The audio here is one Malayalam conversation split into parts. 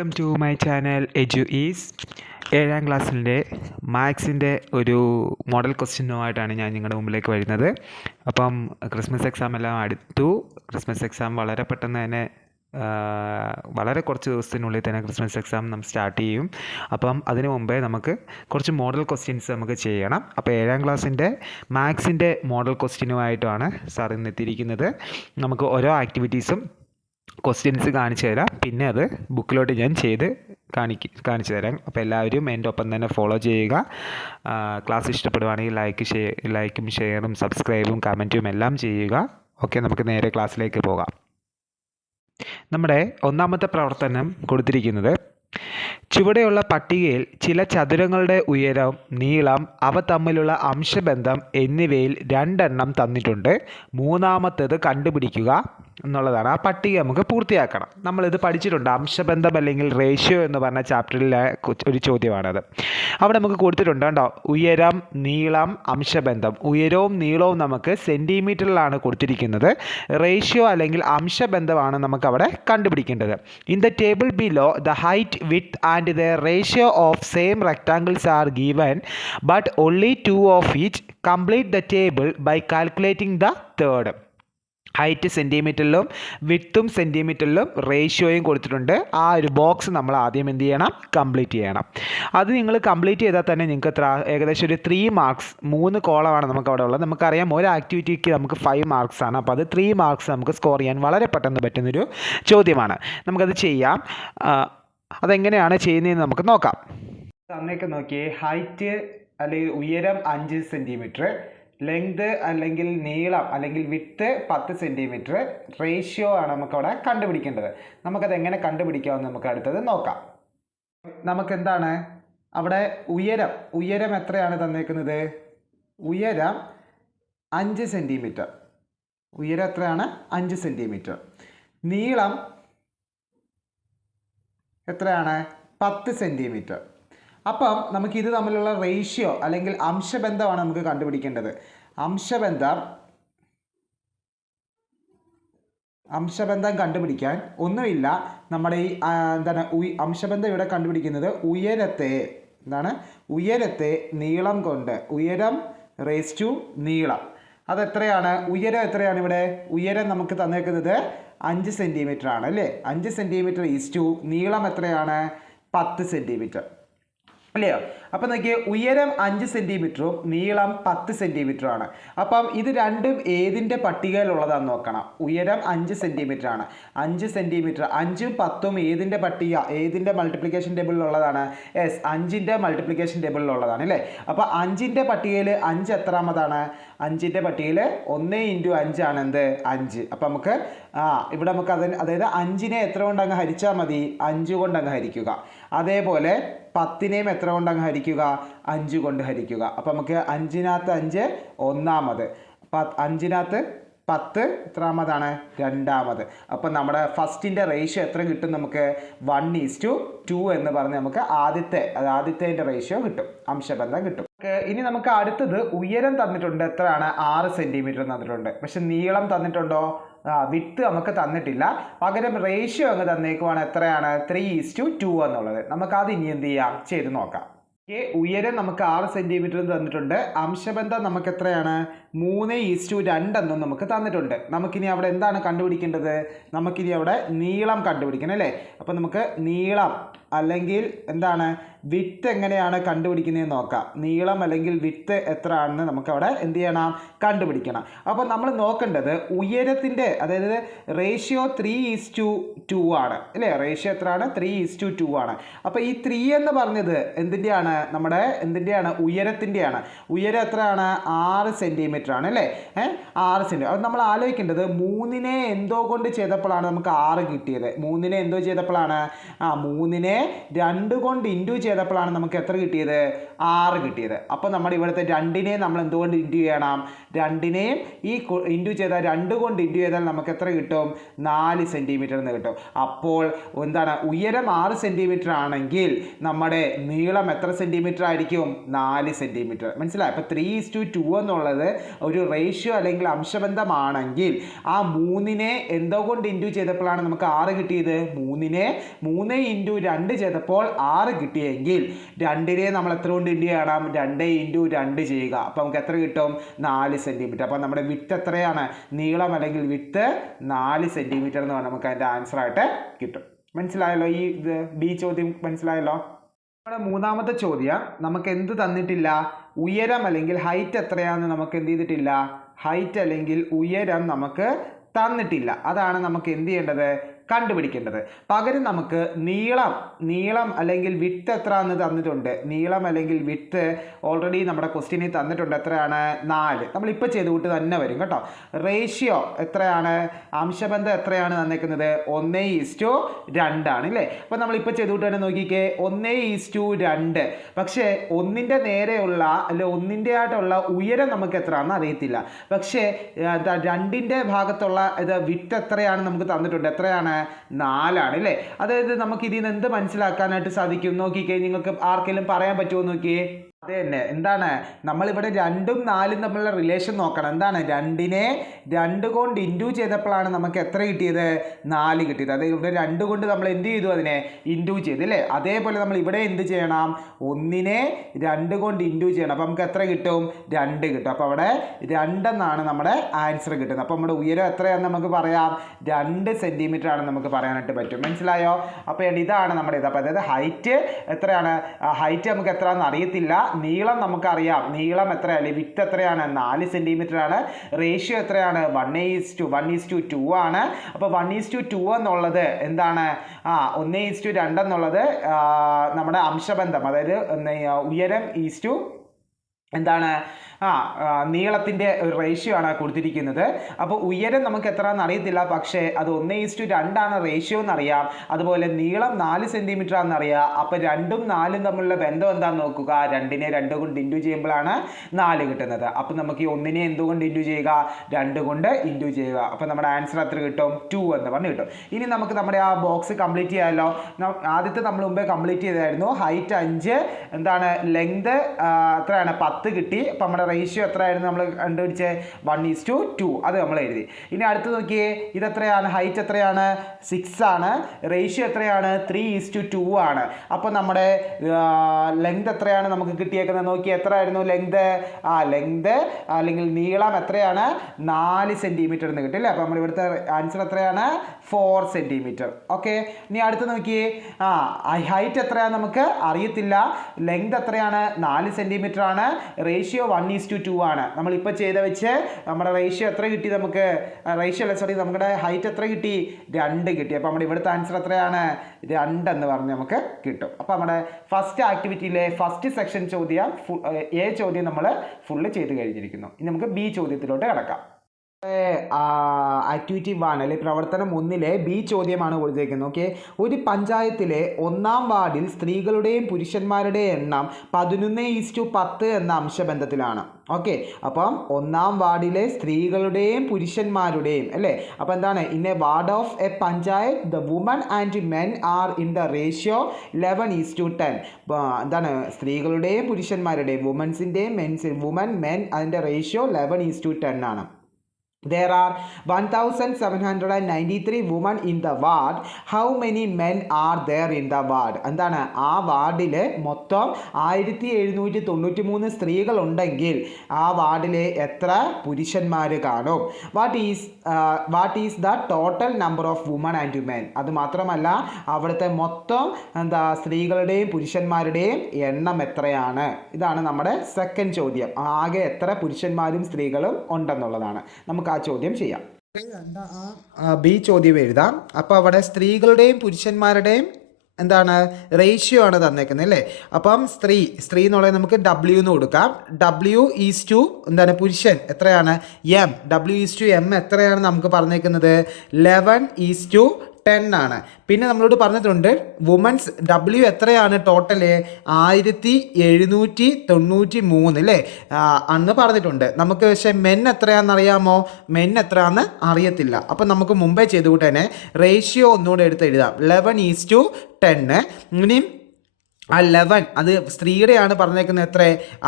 Welcome to my channel Edu Ease. 7ാം ക്ലാസ്സിൻ്റെ മാത്സിൻ്റെ ഒരു മോഡൽ ക്വസ്റ്റ്യനുമായിട്ടാണ് ഞാൻ നിങ്ങളുടെ മുമ്പിലേക്ക് വരുന്നത്. അപ്പം ക്രിസ്മസ് എക്സാം എല്ലാം അടുത്തു. ക്രിസ്മസ് എക്സാം വളരെ പെട്ടെന്ന് തന്നെ വളരെ കുറച്ച് ദിവസത്തിനുള്ളിൽ തന്നെ ക്രിസ്മസ് എക്സാം നമ്മൾ സ്റ്റാർട്ട് ചെയ്യും. അപ്പം അതിനു മുമ്പേ നമുക്ക് കുറച്ച് മോഡൽ ക്വസ്റ്റ്യൻസ് നമുക്ക് ചെയ്യണം. അപ്പോൾ 7ാം ക്ലാസ്സിൻ്റെ മാത്സിൻ്റെ മോഡൽ ക്വസ്റ്റ്യനുമായിട്ടാണ് സാർ ഇന്ന് എത്തിയിരിക്കുന്നത്. നമുക്ക് ഓരോ ആക്ടിവിറ്റീസും ക്വസ്റ്റ്യൻസ് കാണിച്ചു തരാം, പിന്നെ അത് ബുക്കിലോട്ട് ഞാൻ കാണിച്ചു തരാം. അപ്പോൾ എല്ലാവരും എൻ്റെ ഒപ്പം തന്നെ ഫോളോ ചെയ്യുക. ക്ലാസ് ഇഷ്ടപ്പെടുവാണെങ്കിൽ ലൈക്കും ഷെയറും സബ്സ്ക്രൈബും കമൻറ്റും എല്ലാം ചെയ്യുക. ഓക്കെ, നമുക്ക് നേരെ ക്ലാസ്സിലേക്ക് പോകാം. നമ്മുടെ ഒന്നാമത്തെ പ്രവർത്തനം കൊടുത്തിരിക്കുന്നത്, ചുവടെയുള്ള പട്ടികയിൽ ചില ചതുരങ്ങളുടെ ഉയരം, നീളം, അവ തമ്മിലുള്ള അംശബന്ധം എന്നിവയിൽ 2 എണ്ണം തന്നിട്ടുണ്ട്. മൂന്നാമത്തേത് കണ്ടുപിടിക്കുക എന്നുള്ളതാണ്. ആ പട്ടിക നമുക്ക് പൂർത്തിയാക്കണം. നമ്മളിത് പഠിച്ചിട്ടുണ്ട്. അംശബന്ധം അല്ലെങ്കിൽ റേഷ്യോ എന്ന് പറഞ്ഞ ചാപ്റ്ററിലെ ഒരു ചോദ്യമാണത്. അവിടെ നമുക്ക് കൊടുത്തിട്ടുണ്ട് കേട്ടോ, ഉയരം, നീളം, അംശബന്ധം. ഉയരവും നീളവും നമുക്ക് സെൻറ്റിമീറ്ററിലാണ് കൊടുത്തിരിക്കുന്നത്. റേഷ്യോ അല്ലെങ്കിൽ അംശബന്ധമാണ് നമുക്കവിടെ കണ്ടുപിടിക്കേണ്ടത്. In the table below the height, width and the ratio of same rectangles are given, but only 2 of each. Complete the table by calculating the third. Height സെൻറ്റിമീറ്ററിലും വിഡ്ത്തും സെൻറ്റിമീറ്ററിലും റേഷ്യോയും കൊടുത്തിട്ടുണ്ട്. ആ ഒരു ബോക്സ് നമ്മൾ ആദ്യം എന്ത് ചെയ്യണം? കംപ്ലീറ്റ് ചെയ്യണം. അത് നിങ്ങൾ കംപ്ലീറ്റ് ചെയ്താൽ തന്നെ നിങ്ങൾക്ക് ഏകദേശം ഒരു 3 മാർക്സ്, 3 കോളമാണ് നമുക്ക് അവിടെ ഉള്ളത്. നമുക്കറിയാം ഒരു ആക്ടിവിറ്റിക്ക് നമുക്ക് 5 മാർക്സ് ആണ്. അപ്പോൾ അത് 3 മാർക്സ് നമുക്ക് സ്കോർ ചെയ്യാൻ വളരെ പെട്ടെന്ന് പറ്റുന്നൊരു ചോദ്യമാണ്. നമുക്കത് ചെയ്യാം. അതെങ്ങനെയാണ് ചെയ്യുന്നതെന്ന് നമുക്ക് നോക്കാം. അന്നേക്ക് നോക്കിയേ, ഹൈറ്റ് അല്ലെങ്കിൽ ഉയരം 5 സെൻറ്റിമീറ്റർ, ലെങ്ത് അല്ലെങ്കിൽ നീളം അല്ലെങ്കിൽ വിഡ്ത്ത് 10 സെൻറ്റിമീറ്റർ, റേഷ്യോ ആണ് നമുക്കവിടെ കണ്ടുപിടിക്കേണ്ടത്. നമുക്കത് എങ്ങനെ കണ്ടുപിടിക്കാമെന്ന് നമുക്ക് അടുത്തത് നോക്കാം. നമുക്കെന്താണ് അവിടെ ഉയരം എത്രയാണ് തന്നേക്കുന്നത്? ഉയരം 5 സെൻറ്റിമീറ്റർ. ഉയരം എത്രയാണ്? 5 സെൻറ്റിമീറ്റർ. നീളം എത്രയാണ്? 10 സെൻറ്റിമീറ്റർ. അപ്പം നമുക്കിത് തമ്മിലുള്ള റേഷ്യോ അല്ലെങ്കിൽ അംശബന്ധമാണ് നമുക്ക് കണ്ടുപിടിക്കേണ്ടത്. അംശബന്ധം കണ്ടുപിടിക്കാൻ ഒന്നുമില്ല. നമ്മുടെ ഈ അംശബന്ധം ഇവിടെ കണ്ടുപിടിക്കുന്നത് ഉയരത്തെ നീളം കൊണ്ട്, ഉയരം റേസ് ടു നീളം. അതെത്രയാണ്? ഉയരം എത്രയാണ് ഇവിടെ? ഉയരം നമുക്ക് തന്നേക്കുന്നത് 5 സെൻറ്റിമീറ്റർ ആണ് അല്ലേ? 5 സെൻറ്റിമീറ്റർ ഈസ് ടു നീളം എത്രയാണ്? 10 സെൻറ്റിമീറ്റർ അല്ലയോ? അപ്പം നോക്കിയേ, ഉയരം 5 സെൻറ്റിമീറ്ററും നീളം 10 സെൻറ്റിമീറ്ററും ആണ്. അപ്പം ഇത് രണ്ടും ഏതിൻ്റെ പട്ടികയിലുള്ളതാണെന്ന് നോക്കണം. ഉയരം 5 സെൻറ്റിമീറ്റർ ആണ്. 5 സെൻറ്റിമീറ്റർ, 5ഉം 10ഉം ഏതിൻ്റെ പട്ടിക, ഏതിൻ്റെ മൾട്ടിപ്ലിക്കേഷൻ ടേബിളിലുള്ളതാണ്? 5ൻ്റെ മൾട്ടിപ്ലിക്കേഷൻ ടേബിളിലുള്ളതാണ് അല്ലേ? അപ്പോൾ 5ൻ്റെ പട്ടികയിൽ 5 എത്രാമതാണ്? 5ൻ്റെ പട്ടികയിൽ 1 × 5 ആണ് എന്ത്? 5. അപ്പം നമുക്ക് ഇവിടെ നമുക്ക് അതായത് 5നെ എത്ര കൊണ്ട് അങ്ങ് ഹരിച്ചാൽ മതി? 5 കൊണ്ട് അങ്ങ് ഹരിക്കുക. അതേപോലെ 10നെയും എത്ര കൊണ്ട് അങ്ങ് ഹരിക്കുക? 5 കൊണ്ട് ഹരിക്കുക. അപ്പം നമുക്ക് 5-നകത്ത് 5 ഒന്നാമത്, 5-നകത്ത് 10 എത്രാമതാണ്? രണ്ടാമത്. അപ്പം നമ്മുടെ ഫസ്റ്റിൻ്റെ റേഷ്യോ എത്ര കിട്ടും നമുക്ക്? 1:2 എന്ന് പറഞ്ഞ് നമുക്ക് ആദ്യത്തെ റേഷ്യോ കിട്ടും, അംശബന്ധം കിട്ടും. ഇനി നമുക്ക് അടുത്തത് ഉയരം തന്നിട്ടുണ്ട്. എത്രയാണ്? 6 സെൻറ്റിമീറ്റർ തന്നിട്ടുണ്ട്. പക്ഷെ നീളം തന്നിട്ടുണ്ടോ? വിഡ്ത്ത് നമുക്ക് തന്നിട്ടില്ല. പകരം റേഷ്യോ അങ്ങ് തന്നേക്കുവാണ്. എത്രയാണ്? 3:2 എന്നുള്ളത്. നമുക്കത് ഇനി എന്ത് ചെയ്യാം? ചെയ്ത് നോക്കാം. ഉയരം നമുക്ക് 6 സെൻറ്റിമീറ്റർ തന്നിട്ടുണ്ട്. അംശബന്ധം നമുക്ക് എത്രയാണ്? 3:2 എന്നും നമുക്ക് തന്നിട്ടുണ്ട്. നമുക്കിനി അവിടെ എന്താണ് കണ്ടുപിടിക്കേണ്ടത്? നമുക്കിനി അവിടെ നീളം കണ്ടുപിടിക്കണം അല്ലേ? അപ്പം നമുക്ക് നീളം അല്ലെങ്കിൽ എന്താണ് വിഡ്ത്ത് എങ്ങനെയാണ് കണ്ടുപിടിക്കുന്നതെന്ന് നോക്കാം. നീളം അല്ലെങ്കിൽ വിഡ്ത്ത് എത്ര ആണെന്ന് നമുക്കവിടെ എന്ത് ചെയ്യണം? കണ്ടുപിടിക്കണം. അപ്പോൾ നമ്മൾ നോക്കേണ്ടത് ഉയരത്തിൻ്റെ, അതായത് റേഷ്യോ 3:2 ആണ് അല്ലേ? റേഷ്യോ എത്രയാണ്? 3:2 ആണ്. അപ്പോൾ ഈ 3 എന്ന് പറഞ്ഞത് എന്തിൻ്റെയാണ്? നമ്മുടെ എന്തിൻ്റെയാണ്? ഉയരത്തിൻ്റെയാണ്. ഉയരം എത്രയാണ്? 6 സെൻറ്റിമീറ്റർ ആണ് അല്ലേ? 6 സെൻറ്റിമീറ്റർ. അത് നമ്മൾ ആലോചിക്കേണ്ടത് 3നെ എന്തോ കൊണ്ട് ചെയ്തപ്പോഴാണ് നമുക്ക് 6 കിട്ടിയത്? 3നെ എന്തോ ചെയ്തപ്പോഴാണ്? 3നെ 2 കൊണ്ട് ഇൻറ്റു ചെയ്തപ്പോഴാണ് നമുക്ക് എത്ര കിട്ടിയത്? 6 കിട്ടിയത്. അപ്പോൾ നമ്മുടെ ഇവിടുത്തെ 2നെ നമ്മൾ എന്തുകൊണ്ട് ഇൻറ്റു ചെയ്യണം? 2നെയും ഈ ഇൻറ്റു ചെയ്താൽ 2 കൊണ്ട് ഇൻറ്റു ചെയ്താൽ നമുക്ക് എത്ര കിട്ടും? 4 സെൻറ്റിമീറ്റർ എന്ന് കിട്ടും. അപ്പോൾ എന്താണ്? ഉയരം 6 സെൻറ്റിമീറ്റർ ആണെങ്കിൽ നമ്മുടെ നീളം എത്ര സെൻറ്റിമീറ്റർ ആയിരിക്കും? 4 സെൻറ്റിമീറ്റർ. മനസ്സിലായി? അപ്പോൾ 3:2 എന്നുള്ളത് ഒരു റേഷ്യോ അല്ലെങ്കിൽ അംശബന്ധമാണെങ്കിൽ ആ 3നെ എന്തോ കൊണ്ട് ഇൻറ്റു ചെയ്തപ്പോഴാണ് നമുക്ക് 6 കിട്ടിയത്. 3നെ 3 ഇൻറ്റു 2 ചെയ്തപ്പോൾ 6 കിട്ടിയെങ്കിൽ 2നെ നമ്മൾ എത്ര കൊണ്ട് ഇൻറ്റു ചെയ്യണം? 2 ഇൻറ്റു 2 ചെയ്യുക. അപ്പോൾ നമുക്ക് എത്ര കിട്ടും? 4 സെൻറ്റിമീറ്റർ. അപ്പോൾ നമ്മുടെ വിഡ്ത്ത് എത്രയാണ്? നീളം അല്ലെങ്കിൽ വിഡ്ത്ത് 4 സെൻറ്റിമീറ്റർ എന്ന് പറഞ്ഞാൽ നമുക്ക് അതിൻ്റെ ആൻസറായിട്ട് കിട്ടും. മനസ്സിലായല്ലോ? ഈ ബി ചോദ്യം മനസ്സിലായല്ലോ? നമ്മുടെ മൂന്നാമത്തെ ചോദ്യം നമുക്ക് എന്ത് തന്നിട്ടില്ല? ഉയരം അല്ലെങ്കിൽ ഹൈറ്റ് എത്രയാണെന്ന് നമുക്ക് എന്ത് ചെയ്തിട്ടില്ല? ഹൈറ്റ് അല്ലെങ്കിൽ ഉയരം നമുക്ക് തന്നിട്ടില്ല. അതാണ് നമുക്ക് എന്ത് ചെയ്യേണ്ടത്? കണ്ടുപിടിക്കേണ്ടത്. പകരം നമുക്ക് നീളം അല്ലെങ്കിൽ വിഡ്ത്ത് എത്ര എന്ന് തന്നിട്ടുണ്ട്. നീളം അല്ലെങ്കിൽ വിഡ്ത്ത് ഓൾറെഡി നമ്മുടെ ക്വസ്റ്റ്യനിൽ തന്നിട്ടുണ്ട്. എത്രയാണ്? 4. നമ്മളിപ്പോൾ ചെയ്ത് കൂട്ട് തന്നെ വരും കേട്ടോ. റേഷ്യോ എത്രയാണ്? അംശബന്ധം എത്രയാണ് തന്നേക്കുന്നത്? 1:2 ആണ് അല്ലേ? അപ്പോൾ നമ്മളിപ്പോൾ ചെയ്ത് കൂട്ട് തന്നെ നോക്കിക്കേ, 1:2. പക്ഷേ 1ൻ്റെ നേരെയുള്ള അല്ലെ 1ൻ്റെ ആയിട്ടുള്ള ഉയരം നമുക്ക് എത്രയാണെന്ന് അറിയത്തില്ല. പക്ഷേ 2ൻ്റെ ഭാഗത്തുള്ള ഇത് വിഡ്ത്ത് എത്രയാണ് നമുക്ക് തന്നിട്ടുണ്ട്. എത്രയാണ്? 4 ആണ് അല്ലേ? അതായത് നമുക്ക് ഇതിൽ നിന്ന് എന്ത് മനസ്സിലാക്കാനായിട്ട് സാധിക്കും? നോക്കിക്കേ, നിങ്ങൾക്ക് ആർക്കെങ്കിലും പറയാൻ പറ്റുമോ? നോക്കിയേ. അതെ തന്നെ. എന്താണ് നമ്മളിവിടെ 2ഉം 4ഉം തമ്മിലുള്ള റിലേഷൻ നോക്കണം. എന്താണ്? 2നെ 2 കൊണ്ട് ഇൻറ്റു ചെയ്തപ്പോഴാണ് നമുക്ക് എത്ര കിട്ടിയത്? 4 കിട്ടിയത്. അതായത് ഇവിടെ 2 കൊണ്ട് നമ്മൾ എന്ത് ചെയ്തു? അതിനെ ഇൻറ്റു ചെയ്തു അല്ലേ? അതേപോലെ നമ്മൾ ഇവിടെ എന്ത് ചെയ്യണം? 1നെ 2 കൊണ്ട് ഇൻറ്റു ചെയ്യണം. അപ്പോൾ നമുക്ക് എത്ര കിട്ടും? 2 കിട്ടും. അപ്പോൾ അവിടെ 2 എന്നാണ് നമ്മുടെ ആൻസർ കിട്ടുന്നത്. അപ്പോൾ നമ്മുടെ ഉയരം എത്രയാണെന്ന് നമുക്ക് പറയാം? 2 സെൻറ്റിമീറ്റർ ആണെന്ന് നമുക്ക് പറയാനായിട്ട് പറ്റും. മനസ്സിലായോ? അപ്പോൾ ഇതാണ് നമ്മുടെ ഇത്. അപ്പോൾ അതായത് ഹൈറ്റ് എത്രയാണ്? ഹൈറ്റ് നമുക്ക് എത്രയാണെന്ന് അറിയത്തില്ല. നീളം നമുക്കറിയാം. നീളം എത്രയാണ്? വിഡ്ത്ത് എത്രയാണ്? 4 സെൻറ്റിമീറ്റർ ആണ്. റേഷ്യോ എത്രയാണ്? 1:2 ആണ്. അപ്പോൾ 1:2 എന്നുള്ളത് എന്താണ്? 1:2 എന്നുള്ളത് നമ്മുടെ അംശബന്ധം, അതായത് ഉയരം ഈസ്റ്റു എന്താണ്? നീളത്തിൻ്റെ റേഷ്യോ ആണ് കൊടുത്തിരിക്കുന്നത്. അപ്പോൾ ഉയരം നമുക്ക് എത്രയാണെന്ന് അറിയത്തില്ല. പക്ഷേ അത് 1:2 ആണ് റേഷ്യോ എന്നറിയാം. അതുപോലെ നീളം 4 സെൻറ്റിമീറ്റർ ആണെന്നറിയാം. അപ്പോൾ 2ഉം 4ഉം തമ്മിലുള്ള ബന്ധം എന്താണെന്ന് നോക്കുക. 2നെ 2 കൊണ്ട് ഇൻറ്റു ചെയ്യുമ്പോഴാണ് 4 കിട്ടുന്നത്. അപ്പോൾ നമുക്ക് ഈ 1നെ എന്തുകൊണ്ട് ഇൻറ്റു ചെയ്യുക? 2 കൊണ്ട് ഇൻറ്റു ചെയ്യുക. അപ്പോൾ നമ്മുടെ ആൻസർ എത്ര കിട്ടും? 2 എന്ന് പറഞ്ഞ് കിട്ടും. ഇനി നമുക്ക് നമ്മുടെ ആ ബോക്സ് കംപ്ലീറ്റ് ചെയ്യാമല്ലോ. ആദ്യത്തെ നമ്മൾ മുമ്പേ കംപ്ലീറ്റ് ചെയ്തായിരുന്നു. ഹൈറ്റ് 5, എന്താണ് ലെങ്ത് എത്രയാണ്? 10 കിട്ടി. അപ്പോൾ നമ്മുടെ റേഷ്യോ എത്രയായിരുന്നു നമ്മൾ കണ്ടുപിടിച്ച്? 1:2. അത് നമ്മൾ എഴുതി. ഇനി അടുത്ത് നോക്കിയേ, ഇതെത്രയാണ്? ഹൈറ്റ് എത്രയാണ്? 6 ആണ്. റേഷ്യോ എത്രയാണ്? 3:2 ആണ്. അപ്പോൾ നമ്മുടെ ലെങ്ത് എത്രയാണ് നമുക്ക് കിട്ടിയേക്കുന്നത്? നോക്കി, എത്രയായിരുന്നു ലെങ്ത്? ലെങ്ത് അല്ലെങ്കിൽ നീളം എത്രയാണ്? 4 സെൻറ്റിമീറ്റർ എന്ന് കിട്ടില്ലേ? അപ്പോൾ നമ്മൾ ഇവിടുത്തെ ആൻസർ എത്രയാണ്? 4 സെൻറ്റിമീറ്റർ. ഓക്കെ. ഇനി അടുത്ത് നോക്കിയേ, ഹൈറ്റ് എത്രയാണ് നമുക്ക് അറിയത്തില്ല. ലെങ്ത് എത്രയാണ്? 4 സെൻറ്റിമീറ്റർ ആണ്. റേഷ്യോ 1:2 ആണ്. നമ്മളിപ്പോൾ ചെയ്ത വെച്ച് നമ്മുടെ റേഷ്യോ എത്ര കിട്ടി നമുക്ക്? നമ്മുടെ ഹൈറ്റ് എത്ര കിട്ടി? 2 കിട്ടി. അപ്പോൾ നമ്മുടെ ഇവിടുത്തെ ആൻസർ എത്രയാണ്? 2 എന്ന് പറഞ്ഞ് നമുക്ക് കിട്ടും. അപ്പോൾ നമ്മുടെ ഫസ്റ്റ് ആക്ടിവിറ്റിയിലെ ഫസ്റ്റ് സെക്ഷൻ ചോദ്യം എ ചോദ്യം നമ്മൾ ഫുള്ള് ചെയ്ത് കഴിഞ്ഞിരിക്കുന്നു. ഇനി നമുക്ക് ബി ചോദ്യത്തിലോട്ട് കിടക്കാം. ആക്ടിവിറ്റി 1 അല്ലെ പ്രവർത്തനം 1-ലെ ബി ചോദ്യമാണ് കൊടുത്തിരിക്കുന്നത്. ഓക്കെ. ഒരു പഞ്ചായത്തിലെ 1-ാം വാർഡിൽ സ്ത്രീകളുടെയും പുരുഷന്മാരുടെയും എണ്ണം 11:10 എന്ന അംശബന്ധത്തിലാണ്. ഓക്കെ. അപ്പം 1-ാം വാർഡിലെ സ്ത്രീകളുടെയും പുരുഷന്മാരുടെയും അല്ലേ? അപ്പോൾ എന്താണ്? In A ward of A panchayat the woman and men are in the ratio 11:10. എന്താണ്? സ്ത്രീകളുടെയും പുരുഷന്മാരുടെയും, വുമൻസിൻ്റെയും വുമൻ മെൻ അതിൻ്റെ റേഷ്യോ 11:10 ആണ്. There are 1793 women in the ward. How many men are there in the ward? എന്താണ്? ആ വാർഡിൽ മൊത്തം 1793 സ്ത്രീകൾ ഉണ്ടെങ്കിൽ ആ വാർഡിൽ എത്ര പുരുഷന്മാർ കാണും? What is the total number of woman and men? അത് മാത്രമല്ല അവിടുത്തെ മൊത്തം സ്ത്രീകളുടെയും പുരുഷന്മാരുടെയും എണ്ണം എത്രയാണ്? ഇതാണ് നമ്മുടെ സെക്കൻഡ് ചോദ്യം. ആകെ എത്ര പുരുഷന്മാരും സ്ത്രീകളും ഉണ്ടെന്നുള്ളതാണ്. നമുക്ക് ആ ചോദ്യം ചെയ്യാം. ബി ചോദ്യം എഴുതാം. അപ്പോൾ അവിടെ സ്ത്രീകളുടെയും പുരുഷന്മാരുടെയും എന്താണ്? റേഷ്യോ ആണ് തന്നേക്കുന്നത് അല്ലേ? അപ്പം സ്ത്രീ എന്നുള്ളത് നമുക്ക് W എന്ന് കൊടുക്കാം. W എന്താണ്? പുരുഷൻ എത്രയാണ്? M. W/M എത്രയാണ് നമുക്ക് പറഞ്ഞേക്കുന്നത്? 11:10 ആണ്. പിന്നെ നമ്മളോട് പറഞ്ഞിട്ടുണ്ട് വുമൻസ് W എത്രയാണ്? ടോട്ടല് 1793 അല്ലേ അന്ന് പറഞ്ഞിട്ടുണ്ട്. നമുക്ക് പക്ഷേ മെൻ എത്രയാണെന്ന് അറിയാമോ? മെൻ എത്രയാണെന്ന് അറിയത്തില്ല. അപ്പം നമുക്ക് മുമ്പേ ചെയ്തുകൊണ്ട് തന്നെ റേഷ്യോ ഒന്നുകൂടെ എടുത്ത് എഴുതാം. 11:10. ഇനിയും ആ 11 അത് സ്ത്രീയുടെയാണ് പറഞ്ഞേക്കുന്നത്. എത്ര?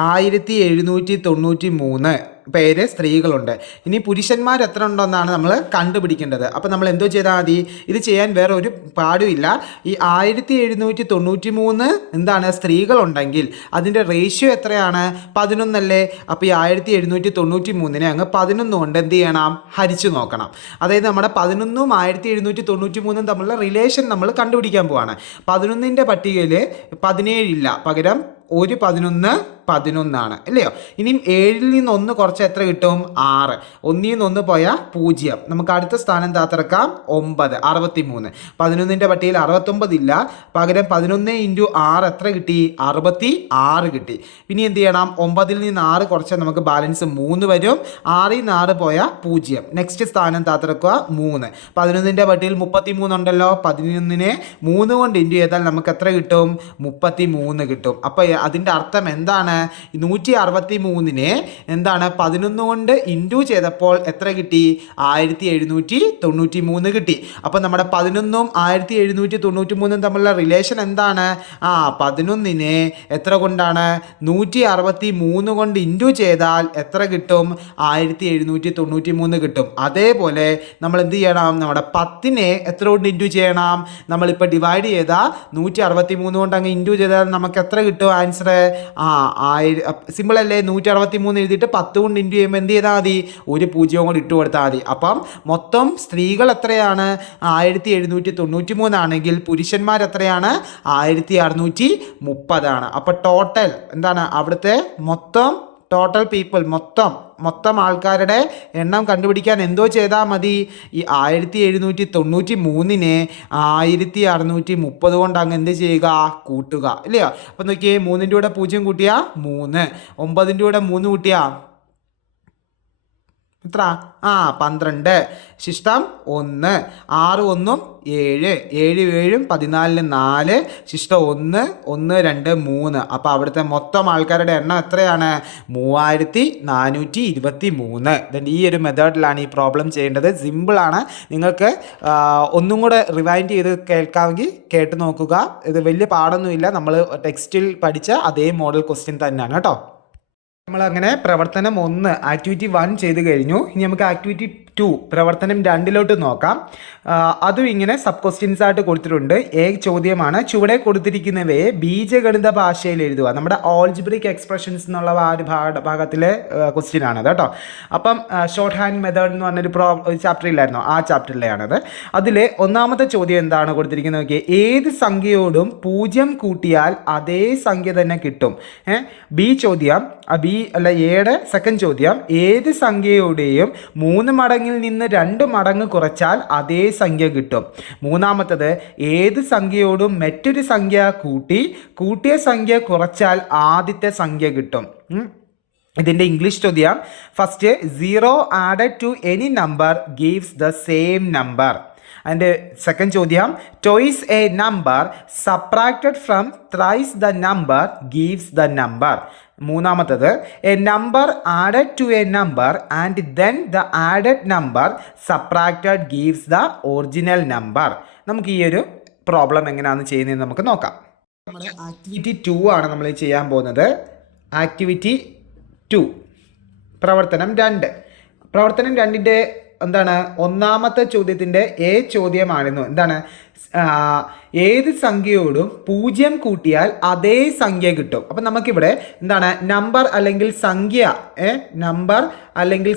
1793. പേര് സ്ത്രീകളുണ്ട്. ഇനി പുരുഷന്മാർ എത്ര ഉണ്ടെന്നാണ് നമ്മൾ കണ്ടുപിടിക്കേണ്ടത്. അപ്പോൾ നമ്മൾ എന്തോ ചെയ്താൽ മതി, ഇത് ചെയ്യാൻ വേറെ ഒരു പാടുമില്ല. ഈ 1793 എന്താണ് സ്ത്രീകളുണ്ടെങ്കിൽ അതിൻ്റെ റേഷ്യോ എത്രയാണ്? 11 അല്ലേ? അപ്പോൾ ഈ 1793 അങ്ങ് 11 കൊണ്ട് എന്ത് ചെയ്യണം? ഹരിച്ചു നോക്കണം. അതായത് നമ്മുടെ 11ഉം 1793 തമ്മിലുള്ള റിലേഷൻ നമ്മൾ കണ്ടുപിടിക്കാൻ പോവാണ്. 11ൻ്റെ പട്ടികയിൽ 17 ഇല്ല, പകരം ഒരു 11 11 അല്ലയോ? ഇനിയും 7ൽ നിന്ന് 1 കുറച്ച് എത്ര കിട്ടും? 6. 1ൽ നിന്ന് 1 പോയാൽ 0. നമുക്ക് അടുത്ത സ്ഥാനം താത്തിറക്കാം 9, 63. 11ൻ്റെ പട്ടികയിൽ 69 ഇല്ല, പകരം 11 × 6 എത്ര കിട്ടി? 66 കിട്ടി. ഇനി എന്ത് ചെയ്യണം? 9ൽ നിന്ന് 6 കുറച്ച് നമുക്ക് ബാലൻസ് 3 വരും. 6ൽ നിന്ന് 6 പോയാൽ 0. നെക്സ്റ്റ് സ്ഥാനം താത്തിറക്കുക 3. 11ൻ്റെ പട്ടികയിൽ 33 ഉണ്ടല്ലോ, 11നെ 3 കൊണ്ട് ഇൻറ്റു ചെയ്താൽ നമുക്ക് എത്ര കിട്ടും? 33 കിട്ടും. അപ്പോൾ അതിൻ്റെ അർത്ഥം എന്താണ്? 163നെ എന്താണ് 11 കൊണ്ട് ഇൻറ്റു ചെയ്തപ്പോൾ എത്ര കിട്ടി? 1793 കിട്ടി. അപ്പോൾ നമ്മുടെ 11ഉം 1793 തമ്മിലുള്ള റിലേഷൻ എന്താണ്? 11നെ എത്ര കൊണ്ടാണ്? 163 കൊണ്ട് ഇൻറ്റു ചെയ്താൽ എത്ര കിട്ടും? 1793 കിട്ടും. അതേപോലെ നമ്മൾ എന്ത് ചെയ്യണം? നമ്മുടെ 10നെ എത്ര കൊണ്ട് ഇൻറ്റു ചെയ്യണം? നമ്മളിപ്പോൾ ഡിവൈഡ് ചെയ്താൽ 163 കൊണ്ട് അങ്ങ് ഇൻറ്റു ചെയ്താൽ നമുക്ക് എത്ര കിട്ടും ആൻസർ? സിമ്പിൾ അല്ലേ? 163 എഴുതിയിട്ട് 10 കൊണ്ട് ഇൻറ്റു ചെയ്യുമ്പോൾ എന്ത് ചെയ്താൽ മതി? ഒരു 0 കൊണ്ട് ഇട്ട് കൊടുത്താൽ മതി. അപ്പം മൊത്തം സ്ത്രീകൾ എത്രയാണ്? 1793 ആണെങ്കിൽ പുരുഷന്മാർ എത്രയാണ്? 1630 അപ്പോൾ ടോട്ടൽ എന്താണ് അവിടുത്തെ ടോട്ടൽ പീപ്പിൾ മൊത്തം ആൾക്കാരുടെ എണ്ണം കണ്ടുപിടിക്കാൻ എന്തോ ചെയ്താൽ മതി? ഈ 1793നെ 1630 കൊണ്ട് അങ്ങ് എന്ത് ചെയ്യുക? കൂട്ടുക, ഇല്ലയോ? അപ്പം നോക്കിയേ, 3ൻ്റെ കൂടെ 0 കൂട്ടിയാൽ 3, 9ൻ്റെ കൂടെ 3 കൂട്ടിയാൽ എത്ര? 12. ശിഷ്ടം 1, 6 1 7, 7 7 14 4, ശിഷ്ടം 1 1 2 3. അപ്പോൾ അവിടുത്തെ മൊത്തം ആൾക്കാരുടെ എണ്ണം എത്രയാണ്? 3423. ദെൻ ഈ ഒരു മെത്തേഡിലാണ് ഈ പ്രോബ്ലം ചെയ്യേണ്ടത്. സിമ്പിളാണ്. നിങ്ങൾക്ക് ഒന്നും കൂടെ റിവൈൻഡ് ചെയ്ത് കേൾക്കാമെങ്കിൽ കേട്ട് നോക്കുക. ഇത് വലിയ പാടൊന്നുമില്ല, നമ്മൾ ടെക്സ്റ്റിൽ പഠിച്ച അതേ മോഡൽ ക്വസ്റ്റ്യൻ തന്നെയാണ് കേട്ടോ. നമ്മളങ്ങനെ പ്രവർത്തനം 1 ആക്ടിവിറ്റി 1 ചെയ്ത് കഴിഞ്ഞു. ഇനി നമുക്ക് ആക്ടിവിറ്റി 2 പ്രവർത്തനം 2 നോക്കാം. അതും ഇങ്ങനെ സബ് ക്വസ്റ്റ്യൻസ് ആയിട്ട് കൊടുത്തിട്ടുണ്ട്. ചോദ്യമാണ്, ചുവടെ കൊടുത്തിരിക്കുന്നവയെ ബീജഗണിത ഭാഷയിൽ എഴുതുക. നമ്മുടെ ഓൾജിബ്രിക് എക്സ്പ്രഷൻസ് എന്നുള്ള ആ ഒരു ഭാഗത്തിലെ ക്വസ്റ്റ്യൻ ആണത് കേട്ടോ. അപ്പം ഷോർട്ട് ഹാൻഡ് മെത്തേഡ് എന്ന് പറഞ്ഞൊരു ചാപ്റ്റർ ഇല്ലായിരുന്നോ? ആ ചാപ്റ്ററിലെയാണത്. അതിലെ ഒന്നാമത്തെ ചോദ്യം എന്താണ് കൊടുത്തിരിക്കുന്നത് നോക്കിയേ. ഏത് സംഖ്യയോടും 0 കൂട്ടിയാൽ അതേ സംഖ്യ തന്നെ കിട്ടും. ബി ചോദ്യം, എയുടെ സെക്കൻഡ് ചോദ്യം, ഏത് സംഖ്യയുടെയും 3 മടങ്ങിൽ നിന്ന് 2 മടങ്ങ് കുറച്ചാൽ അതേ സംഖ്യ കിട്ടും. മൂന്നാമത്തത്, ഏത് സംഖ്യയോടും മറ്റൊരു സംഖ്യ കൂട്ടിയ സംഖ്യ കുറച്ചാൽ ആദ്യത്തെ സംഖ്യ കിട്ടും. ഇതിൻ്റെ ഇംഗ്ലീഷ് ചോദ്യം, first 0 added to any number gives the same number. അതിൻ്റെ സെക്കൻഡ് ചോദ്യം, twice a number subtracted from thrice the number gives the number. മൂന്നാമത്തത്, a number added to a number and then the added number subtracted gives the original number. നമുക്ക് ഈ ഒരു പ്രോബ്ലം എങ്ങനെയാണ് ചെയ്യുന്നതെന്ന് നമുക്ക് നോക്കാം. നമ്മുടെ ആക്ടിവിറ്റി 2 ആണ് നമ്മൾ ചെയ്യാൻ പോകുന്നത്. ആക്ടിവിറ്റി 2 പ്രവർത്തനം 2. പ്രവർത്തനം 2ൻ്റെ എന്താണ്? ഒന്നാമത്തെ ചോദ്യത്തിൻ്റെ ചോദ്യമായിരുന്നു. എന്താണ്? ഏത് സംഖ്യയോടും 0 കൂട്ടിയാൽ അതേ സംഖ്യ കിട്ടും. അപ്പം നമുക്കിവിടെ എന്താണ്? നമ്പർ അല്ലെങ്കിൽ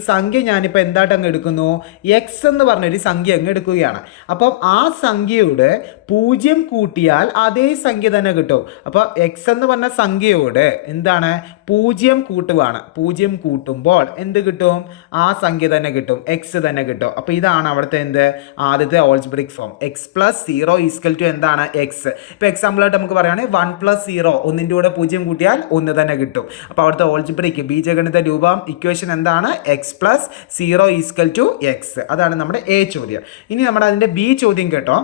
സംഖ്യ ഞാനിപ്പോൾ എന്തായിട്ട് അങ്ങ് എടുക്കുന്നു? എക്സ് എന്ന് പറഞ്ഞൊരു സംഖ്യ അങ്ങ് എടുക്കുകയാണ്. അപ്പം ആ സംഖ്യയോട് 0 കൂട്ടിയാൽ അതേ സംഖ്യ തന്നെ കിട്ടും. അപ്പോൾ എക്സ് എന്ന് പറഞ്ഞ സംഖ്യയോട് എന്താണ്? 0 കൂട്ടുകയാണ്. 0 കൂട്ടുമ്പോൾ എന്ത് കിട്ടും? ആ സംഖ്യ തന്നെ കിട്ടും, എക്സ് തന്നെ കിട്ടും. അപ്പോൾ ഇതാണ് അവിടുത്തെ ആദ്യത്തെ algebraic form. X plus 0 equal to എന്താണ്? എക്സ്. ഇപ്പോൾ എക്സാമ്പിളായിട്ട് നമുക്ക് പറയുകയാണെങ്കിൽ 1 + 0, 1ൻ്റെ കൂടെ 0 കൂട്ടിയാൽ 1 തന്നെ കിട്ടും. അപ്പോൾ അവിടുത്തെ ഓൾജിബ്രിക് ബീജഗണിത രൂപം ഇക്വേഷൻ എന്താണ്? X plus 0 equal to x. അതാണ് നമ്മുടെ ചോദ്യം. ഇനി നമ്മുടെ അതിൻ്റെ ബി ചോദ്യം കേട്ടോ.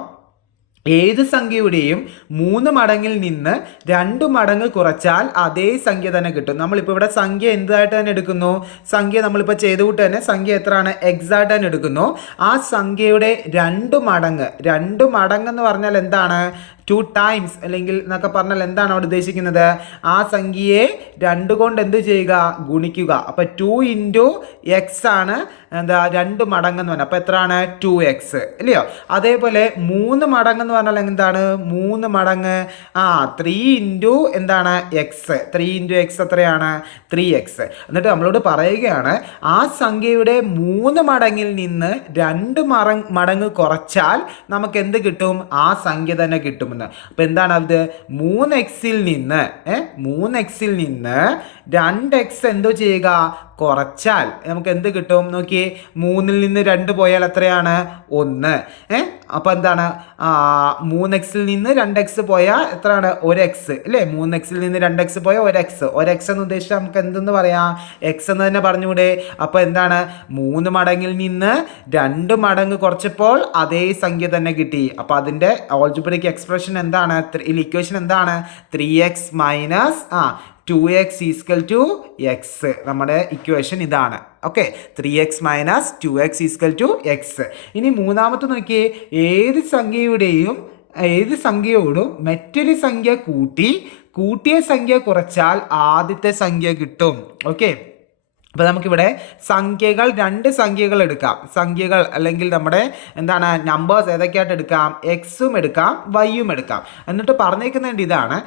ഏത് സംഖ്യയുടെയും 3 മടങ്ങിൽ നിന്ന് 2 മടങ്ങ് കുറച്ചാൽ അതേ സംഖ്യ തന്നെ കിട്ടും. നമ്മളിപ്പോൾ ഇവിടെ സംഖ്യ എന്തായിട്ട് തന്നെ എടുക്കുന്നു? സംഖ്യ നമ്മളിപ്പോൾ ചെയ്ത് കൂട്ട് തന്നെ സംഖ്യ എത്രയാണ്? എക്സ് ആയിട്ട് തന്നെ എടുക്കുന്നു. ആ സംഖ്യയുടെ 2 മടങ്ങ് എന്ന് പറഞ്ഞാൽ എന്താണ്? 2 ടൈംസ് അല്ലെങ്കിൽ എന്നൊക്കെ പറഞ്ഞാൽ എന്താണ് അവിടെ ഉദ്ദേശിക്കുന്നത്? ആ സംഖ്യയെ 2 കൊണ്ട് എന്ത് ചെയ്യുക? ഗുണിക്കുക. അപ്പോൾ 2 ഇൻറ്റു എക്സ് ആണ് എന്താ 2 മടങ്ങ് എന്ന് പറഞ്ഞാൽ. അപ്പോൾ എത്രയാണ്? 2x ഇല്ലയോ? അതേപോലെ 3 മടങ്ങ് എന്ന് പറഞ്ഞാൽ എന്താണ്? 3 മടങ്ങ് 3 ഇൻറ്റു എന്താണ്? എക്സ്. 3 ഇൻറ്റു എക്സ് എത്രയാണ്? 3x. എന്നിട്ട് നമ്മളോട് പറയുകയാണ് ആ സംഖ്യയുടെ 3 മടങ്ങിൽ നിന്ന് 2 മടങ്ങ് കുറച്ചാൽ നമുക്ക് എന്ത് കിട്ടും? ആ സംഖ്യ തന്നെ കിട്ടുമെന്ന്. അപ്പോൾ എന്താണ് അത്? 3xൽ നിന്ന് 2x എന്തോ ചെയ്യുക? കുറച്ചാൽ നമുക്ക് എന്ത് കിട്ടും? നോക്കിയേ, 3ൽ നിന്ന് 2 പോയാൽ എത്രയാണ്? 1. അപ്പോൾ എന്താണ്? 3xൽ നിന്ന് 2x പോയാൽ എത്രയാണ്? 1x അല്ലേ? 3xൽ നിന്ന് 2x പോയാൽ 1x എന്ന് ഉദ്ദേശിച്ചാൽ നമുക്ക് എന്തെന്ന് പറയാം? x എന്ന് തന്നെ പറഞ്ഞുകൂടെ? അപ്പോൾ എന്താണ്? 3 മടങ്ങിൽ നിന്ന് 2 മടങ്ങ് കുറച്ചപ്പോൾ അതേ സംഖ്യ തന്നെ കിട്ടി. അപ്പോൾ അതിൻ്റെ ആൾജിബ്രിക് എക്സ്പ്രഷൻ എന്താണ്? ഇക്വേഷൻ എന്താണ്? 3x minus 2x equal to x. നമ്മുടെ ഇക്വേഷൻ ഇതാണ്. Okay, 3x minus 2x equal to x. ഇനി മൂന്നാമത്തെ നോക്കിയേ, ഏത് സംഖ്യയോടും മറ്റൊരു സംഖ്യ കൂട്ടിയ സംഖ്യ കുറച്ചാൽ ആദ്യത്തെ സംഖ്യ കിട്ടും. ഓക്കെ, അപ്പോൾ നമുക്കിവിടെ രണ്ട് സംഖ്യകൾ എടുക്കാം. സംഖ്യകൾ അല്ലെങ്കിൽ നമ്മുടെ എന്താണ് നമ്പേഴ്സ് ഏതൊക്കെയായിട്ട് എടുക്കാം? എക്സും എടുക്കാം, വൈയും എടുക്കാം. എന്നിട്ട് പറഞ്ഞേക്കുന്നത് ഇതാണ്,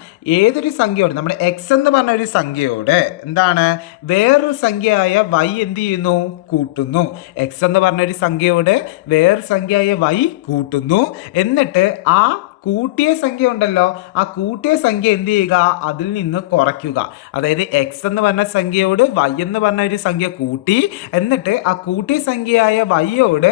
ഏതൊരു സംഖ്യയോട് നമ്മുടെ എക്സ് എന്ന് പറഞ്ഞ ഒരു സംഖ്യയോട് എന്താണ് വേറൊരു സംഖ്യയായ വൈ എന്ത് ചെയ്യുന്നു? കൂട്ടുന്നു. എക്സ് എന്ന് പറഞ്ഞൊരു സംഖ്യയോട് വേറൊരു സംഖ്യയായ വൈ കൂട്ടുന്നു. എന്നിട്ട് ആ കൂട്ടിയ സംഖ്യ ഉണ്ടല്ലോ, ആ കൂട്ടിയ സംഖ്യ എന്ത് ചെയ്യുക? അതിൽ നിന്ന് കുറയ്ക്കുക. അതായത് എക്സ് എന്ന് പറഞ്ഞ സംഖ്യയോട് വൈ എന്ന് പറഞ്ഞ ഒരു സംഖ്യ കൂട്ടി, എന്നിട്ട് ആ കൂട്ടിയ സംഖ്യയായ വൈയോട്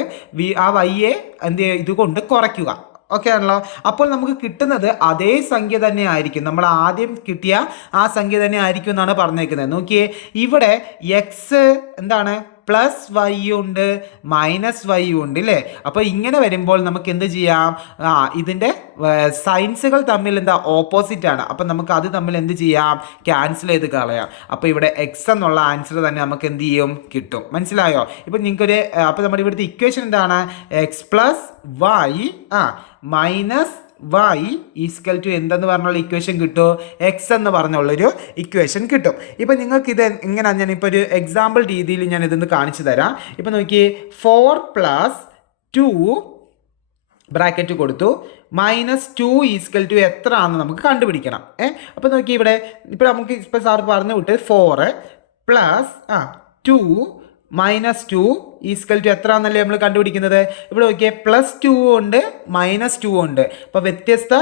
ആ വൈയെ എന്ത് ചെയ്യുക? ഇതുകൊണ്ട് കുറയ്ക്കുക. ഓക്കെ ആണല്ലോ? അപ്പോൾ നമുക്ക് കിട്ടുന്നത് അതേ സംഖ്യ തന്നെ ആയിരിക്കും. നമ്മൾ ആദ്യം കിട്ടിയ ആ സംഖ്യ തന്നെ ആയിരിക്കും എന്നാണ് പറഞ്ഞേക്കുന്നത്. നോക്കിയേ, ഇവിടെ എക്സ് എന്താണ്? പ്ലസ് വൈ ഉണ്ട്, മൈനസ് വൈ ഉണ്ട് അല്ലേ? അപ്പോൾ ഇങ്ങനെ വരുമ്പോൾ നമുക്ക് എന്ത് ചെയ്യാം? ഇതിൻ്റെ സൈൻസുകൾ തമ്മിൽ എന്താ? ഓപ്പോസിറ്റ് ആണ്. അപ്പം നമുക്ക് അത് തമ്മിൽ എന്ത് ചെയ്യാം? ക്യാൻസൽ ചെയ്ത് കളയാം. അപ്പോൾ ഇവിടെ എക്സ് എന്നുള്ള ആൻസർ തന്നെ നമുക്ക് എന്ത് ചെയ്യും? കിട്ടും. മനസ്സിലായോ? ഇപ്പം നിങ്ങൾക്കൊരു അപ്പോൾ നമ്മുടെ ഇവിടുത്തെ ഇക്വേഷൻ എന്താണ്? X plus y minus y equal to എന്തെന്ന് പറഞ്ഞുള്ള ഇക്വേഷൻ കിട്ടും? എക്സ് എന്ന് പറഞ്ഞുള്ളൊരു ഇക്വേഷൻ കിട്ടും. ഇപ്പം നിങ്ങൾക്ക് ഇത് എങ്ങനെയാണ്? ഞാനിപ്പോൾ ഒരു എക്സാമ്പിൾ രീതിയിൽ ഞാൻ ഇതൊന്ന് കാണിച്ചു തരാം. ഇപ്പം നോക്കിയേ, 4 + 2 ബ്രാക്കറ്റ് കൊടുത്തു, -2 ഈക്വൽ ടു എത്ര ആണെന്ന് നമുക്ക് കണ്ടുപിടിക്കണം. അപ്പോൾ നോക്കി ഇവിടെ ഇപ്പോൾ നമുക്ക് ഇപ്പോൾ സാർ പറഞ്ഞു വിട്ട് 4 + 2 -2 ഈക്വൽ ടു എത്ര എന്നല്ലേ നമ്മൾ കണ്ടുപിടിക്കുന്നത്. ഇവിടെ നോക്കിയേ, +2 ഉണ്ട്, -2 ഉണ്ട്. അപ്പോൾ വ്യത്യസ്ത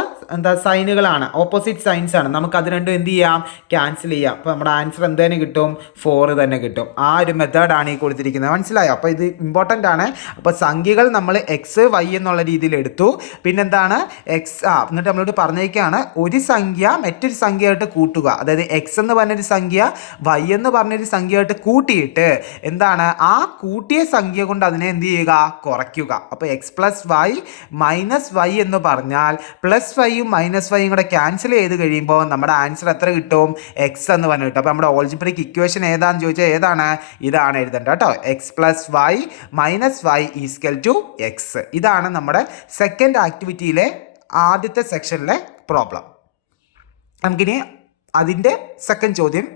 സൈനുകളാണ്, ഓപ്പോസിറ്റ് സൈൻസ് ആണ്. നമുക്ക് അത് രണ്ടും എന്ത് ചെയ്യാം? ക്യാൻസൽ ചെയ്യാം. അപ്പോൾ നമ്മുടെ ആൻസർ എന്ത് തന്നെ കിട്ടും? 4 തന്നെ കിട്ടും. ആ ഒരു മെത്തേഡാണ് ഈ കൊടുത്തിരിക്കുന്നത്. മനസ്സിലായോ? അപ്പോൾ ഇത് ഇമ്പോർട്ടൻ്റ് ആണ്. അപ്പോൾ സംഖ്യകൾ നമ്മൾ എക്സ് വൈ എന്നുള്ള രീതിയിൽ എടുത്തു. പിന്നെന്താണ്? എന്നിട്ട് നമ്മളോട് പറഞ്ഞേക്കാണ് ഒരു സംഖ്യ മറ്റൊരു സംഖ്യയായിട്ട് കൂട്ടുക. അതായത് എക്സ് എന്ന് പറഞ്ഞൊരു സംഖ്യ വൈ എന്ന് പറഞ്ഞൊരു സംഖ്യയായിട്ട് കൂട്ടിയിട്ട് എന്താണ്? ആ കൂട്ടിയ സംഖ്യ കൊണ്ട് അതിനെ എന്ത് ചെയ്യുക? കുറയ്ക്കുക. അപ്പോൾ x plus y minus y എന്ന് പറഞ്ഞാൽ പ്ലസ് വൈയും മൈനസ് വൈയും കൂടെ ക്യാൻസൽ ചെയ്ത് കഴിയുമ്പോൾ നമ്മുടെ ആൻസർ എത്ര കിട്ടും? എക്സ് എന്ന് പറഞ്ഞു കിട്ടും. അപ്പോൾ നമ്മുടെ ആൾജിബ്രിക് ഇക്വേഷൻ ഏതാണെന്ന് ചോദിച്ചാൽ ഏതാണ്? ഇതാണ് എഴുതേണ്ടത് കേട്ടോ. X plus y minus y equal to x. ഇതാണ് നമ്മുടെ സെക്കൻഡ് ആക്ടിവിറ്റിയിലെ ആദ്യത്തെ സെക്ഷനിലെ പ്രോബ്ലം. നമുക്കിനി അതിൻ്റെ സെക്കൻഡ് ചോദ്യം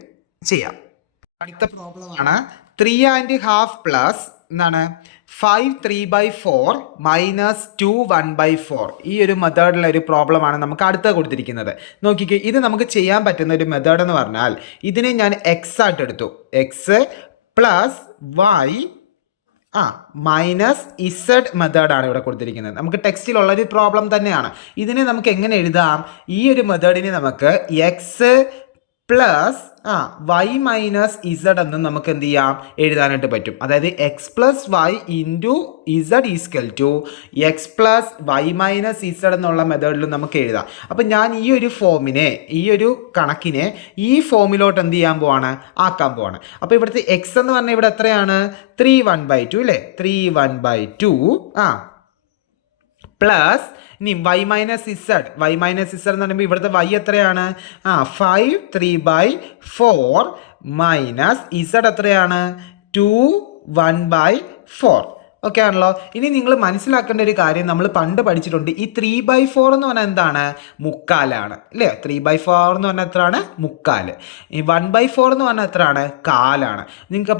ചെയ്യാം. അടുത്ത പ്രോബ്ലമാണ് 3½ പ്ലസ് എന്താണ് 5 3/4 -2 1/4. ഈ ഒരു മെത്തേഡിലെ ഒരു പ്രോബ്ലമാണ് നമുക്ക് അടുത്ത കൊടുത്തിരിക്കുന്നത്. നോക്കിക്കേ, ഇത് നമുക്ക് ചെയ്യാൻ പറ്റുന്ന ഒരു മെത്തേഡ് എന്ന് പറഞ്ഞാൽ ഇതിനെ ഞാൻ എക്സ് ആയിട്ട് എടുത്തു. എക്സ് പ്ലസ് വൈ -z മെത്തേഡാണ് ഇവിടെ കൊടുത്തിരിക്കുന്നത്. നമുക്ക് ടെക്സ്റ്റിലുള്ളൊരു പ്രോബ്ലം തന്നെയാണ്. ഇതിനെ നമുക്ക് എങ്ങനെ എഴുതാം? ഈ ഒരു മെത്തേഡിനെ നമുക്ക് x plus y minus Z എന്നും നമുക്ക് എന്ത് ചെയ്യാം? എഴുതാനായിട്ട് പറ്റും. അതായത് x plus y into Z equal to x plus y minus Z എന്നുള്ള മെത്തേഡിലും നമുക്ക് എഴുതാം. അപ്പം ഞാൻ ഈ ഒരു ഫോമിനെ, ഈ ഒരു കണക്കിനെ ഈ ഫോമിലോട്ട് എന്ത് ചെയ്യാൻ പോവാണ്? ആക്കാൻ പോവാണ്. അപ്പോൾ ഇവിടുത്തെ എക്സ് എന്ന് പറഞ്ഞാൽ ഇവിടെ എത്രയാണ്? 3/1/2 അല്ലേ? 3/1/2 പ്ലസ് ഇനി വൈ മൈനസ് ഇസഡ് എന്ന് പറയുമ്പോൾ ഇവിടുത്തെ വൈ എത്രയാണ്? 5 3/4 മൈനസ് ഇസഡ് എത്രയാണ്? 2 1/4. ഓക്കെ ആണല്ലോ. ഇനി നിങ്ങൾ മനസ്സിലാക്കേണ്ട ഒരു കാര്യം നമ്മൾ പണ്ട് പഠിച്ചിട്ടുണ്ട്. ഈ 3/4 എന്ന് പറഞ്ഞാൽ എന്താണ്? മുക്കാലാണ് അല്ലേ? 3/4 എന്ന് പറഞ്ഞാൽ എത്രയാണ്? മുക്കാൽ. ഈ 1/4 എന്ന് പറഞ്ഞാൽ എത്രയാണ്? കാലാണ്. നിങ്ങൾക്ക്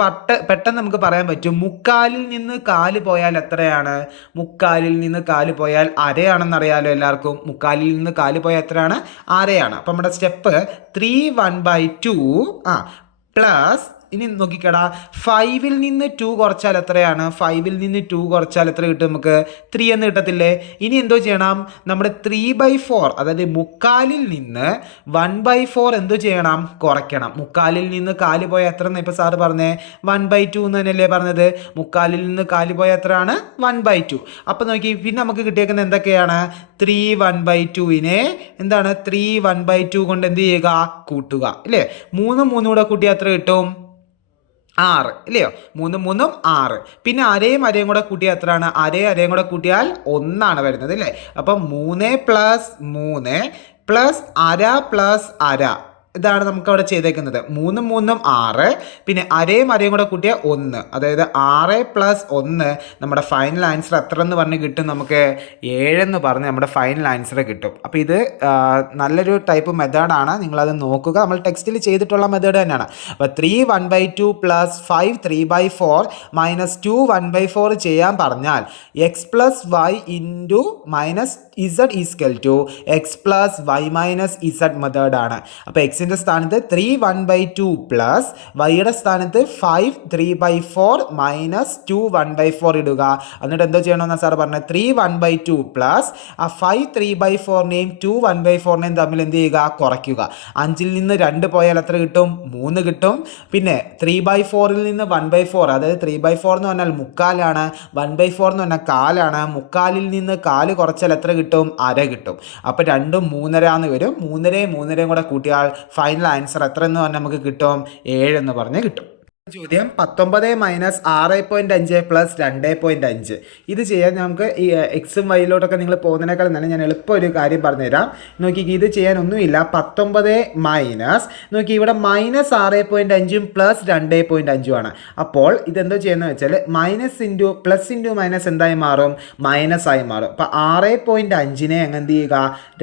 പെട്ടെന്ന് നമുക്ക് പറയാൻ പറ്റും, മുക്കാലിൽ നിന്ന് കാല് പോയാൽ എത്രയാണ്? മുക്കാലിൽ നിന്ന് കാല് പോയാൽ അരയാണെന്നറിയാലോ എല്ലാവർക്കും. മുക്കാലിൽ നിന്ന് കാല് പോയാൽ എത്രയാണ്? അരയാണ്. അപ്പം നമ്മുടെ സ്റ്റെപ്പ് 3/1/2 പ്ലസ്, ഇനി നോക്കിക്കടാ, 5ൽ നിന്ന് 2 കുറച്ചാൽ എത്രയാണ്? 5ൽ നിന്ന് 2 കുറച്ചാൽ എത്ര കിട്ടും നമുക്ക്? 3 എന്ന് കിട്ടത്തില്ലേ? ഇനി എന്തോ ചെയ്യണം? നമ്മുടെ 3/4, അതായത് മുക്കാലിൽ നിന്ന് 1/4 എന്തോ ചെയ്യണം? കുറയ്ക്കണം. മുക്കാലിൽ നിന്ന് കാല് പോയ എത്ര എന്ന് ഇപ്പോൾ സാറ് പറഞ്ഞേ? 1/2 എന്ന് തന്നെയല്ലേ പറഞ്ഞത്? മുക്കാലിൽ നിന്ന് കാല് പോയ എത്രയാണ്? 1/2. അപ്പം നോക്കി, പിന്നെ നമുക്ക് കിട്ടിയേക്കുന്നത് എന്തൊക്കെയാണ്? 3/1/2നെ എന്താണ്? 3/1/2 കൊണ്ട് എന്ത് ചെയ്യുക? കൂട്ടുക അല്ലേ? 3 കൂടെ കൂട്ടിയാൽ എത്ര കിട്ടും? 6 ഇല്ലയോ? 3 6. പിന്നെ അരയും കൂടെ കൂട്ടിയാൽ എത്രയാണ്? അരയും കൂടെ കൂട്ടിയാൽ 1 വരുന്നത് അല്ലേ? അപ്പം 3 + 3 പ്ലസ് അര പ്ലസ് അര, ഇതാണ് നമുക്ക് അവിടെ ചെയ്തേക്കുന്നത്. 3 6, പിന്നെ അരയും കൂടെ കൂട്ടിയാൽ 1, അതായത് 6 + 1 നമ്മുടെ ഫൈനൽ ആൻസർ എത്ര എന്ന് പറഞ്ഞ് കിട്ടും? നമുക്ക് 7 എന്ന് പറഞ്ഞ് നമ്മുടെ ഫൈനൽ ആൻസർ കിട്ടും. അപ്പോൾ ഇത് നല്ലൊരു ടൈപ്പ് മെത്തേഡാണ്, നിങ്ങളത് നോക്കുക. നമ്മൾ ടെക്സ്റ്റിൽ ചെയ്തിട്ടുള്ള മെത്തേഡ് തന്നെയാണ്. അപ്പോൾ 3/1/2 + 5 3/4 - 2 1/4 ചെയ്യാൻ പറഞ്ഞാൽ x + y - z = x + y - z മെത്തേഡാണ്. അപ്പോൾ എക്സിൻ്റെ സ്ഥാനത്ത് 3/1/2 പ്ലസ് വൈയുടെ സ്ഥാനത്ത് 5 3/4 - 2 1/4 ഇടുക. എന്നിട്ട് എന്തോ ചെയ്യണമെന്നാണ് സാർ പറഞ്ഞത്? 3/1/2 പ്ലസ് ആ 5 3/4നെയും 2 1/4നെയും തമ്മിൽ എന്ത് ചെയ്യുക? കുറയ്ക്കുക. 5ൽ നിന്ന് 2 പോയാൽ എത്ര കിട്ടും? 3 കിട്ടും. പിന്നെ 3/4ൽ നിന്ന് 1/4, അതായത് 3/4 എന്ന് പറഞ്ഞാൽ മുക്കാലാണ്, 1/4 എന്ന് പറഞ്ഞാൽ കാലാണ്. മുക്കാലിൽ നിന്ന് കാല് കുറച്ചാൽ എത്ര കിട്ടും? അര കിട്ടും. അപ്പോൾ 2 3.5 വരും. 3 കൂടെ കൂട്ടിയാൽ ഫൈനൽ ആൻസർ എത്ര എന്ന് പറഞ്ഞാൽ നമുക്ക് കിട്ടും? 7 എന്ന് പറഞ്ഞ് കിട്ടും. ചോദ്യം 19 - 6.5 + 2.5. ഇത് ചെയ്യാൻ നമുക്ക് ഈ എക്സും വൈയിലോട്ടൊക്കെ നിങ്ങൾ പോകുന്നതിനേക്കാൾ തന്നെ ഞാൻ എളുപ്പം ഒരു കാര്യം പറഞ്ഞുതരാം. നോക്കി, ഇത് ചെയ്യാനൊന്നുമില്ല. 19 നോക്കി, ഇവിടെ -6.5 + 2.5 ആണ്. അപ്പോൾ ഇതെന്തോ ചെയ്യുന്നത് വെച്ചാൽ +*- എന്തായി മാറും? മൈനസായി മാറും. അപ്പോൾ 6.5നെ അങ്ങ് എന്ത് ചെയ്യുക?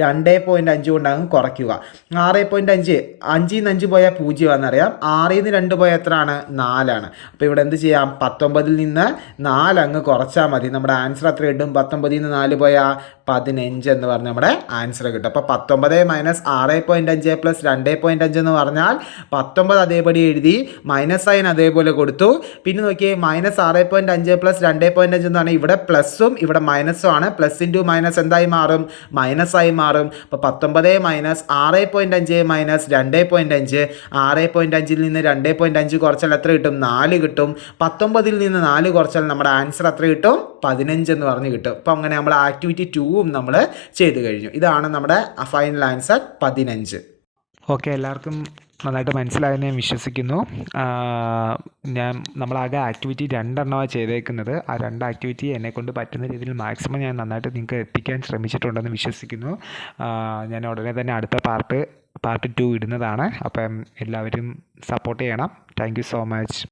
2.5 കൊണ്ട് അങ്ങ് കുറയ്ക്കുക. 6.5, 5ൽ നിന്ന് 5 പോയാൽ 0 ആണെന്നറിയാം. 6ൽ നിന്ന് 2 പോയാൽ എത്രയാണ്? 4 ആണ്. അപ്പോൾ ഇവിടെ എന്ത് ചെയ്യാം? 19ൽ നിന്ന് 4 അങ്ങ് കുറച്ചാൽ മതി. നമ്മുടെ ആൻസർ എത്ര കിട്ടും? 19ൽ നിന്ന് 4 പോയാൽ 15 എന്ന് പറഞ്ഞ് നമ്മുടെ ആൻസർ കിട്ടും. അപ്പോൾ 19 - 6.5 + 2.5 എന്ന് പറഞ്ഞാൽ 19 അതേപടി എഴുതി, -സൈൻ അതേപോലെ കൊടുത്തു. പിന്നെ നോക്കിയേ, -6.5 + 2.5 എന്ന് പറഞ്ഞാൽ ഇവിടെ പ്ലസും ഇവിടെ മൈനസും ആണ്. +*- എന്തായി മാറും? മൈനസായി മാറും. അപ്പോൾ 19 - 6.5 - 2.5, 6.5ൽ നിന്ന് 2.5 കുറച്ചാൽ എത്ര കിട്ടും? 4 കിട്ടും. 19ൽ നിന്ന് 4 കുറച്ചാൽ നമ്മുടെ ആൻസർ എത്ര കിട്ടും? 15 എന്ന് പറഞ്ഞ് കിട്ടും. അപ്പോൾ അങ്ങനെ നമ്മൾ ആക്ടിവിറ്റി 2 നമ്മൾ ചെയ്തു കഴിഞ്ഞു. ഇതാണ് നമ്മുടെ ഫൈനൽ ആൻസർ 15. ഓക്കെ, എല്ലാവർക്കും നന്നായിട്ട് മനസ്സിലായെന്ന് ഞാൻ വിശ്വസിക്കുന്നു. നമ്മളാകെ ആക്ടിവിറ്റി 2 ചെയ്തേക്കുന്നത്. ആ 2 ആക്ടിവിറ്റി എന്നെക്കൊണ്ട് പറ്റുന്ന രീതിയിൽ മാക്സിമം ഞാൻ നന്നായിട്ട് നിങ്ങൾക്ക് എത്തിക്കാൻ ശ്രമിച്ചിട്ടുണ്ടെന്ന് വിശ്വസിക്കുന്നു. ഞാൻ ഉടനെ തന്നെ അടുത്ത പാർട്ട് 2 ഇടുന്നതാണ്. അപ്പം എല്ലാവരും സപ്പോർട്ട് ചെയ്യണം. Thank you so much.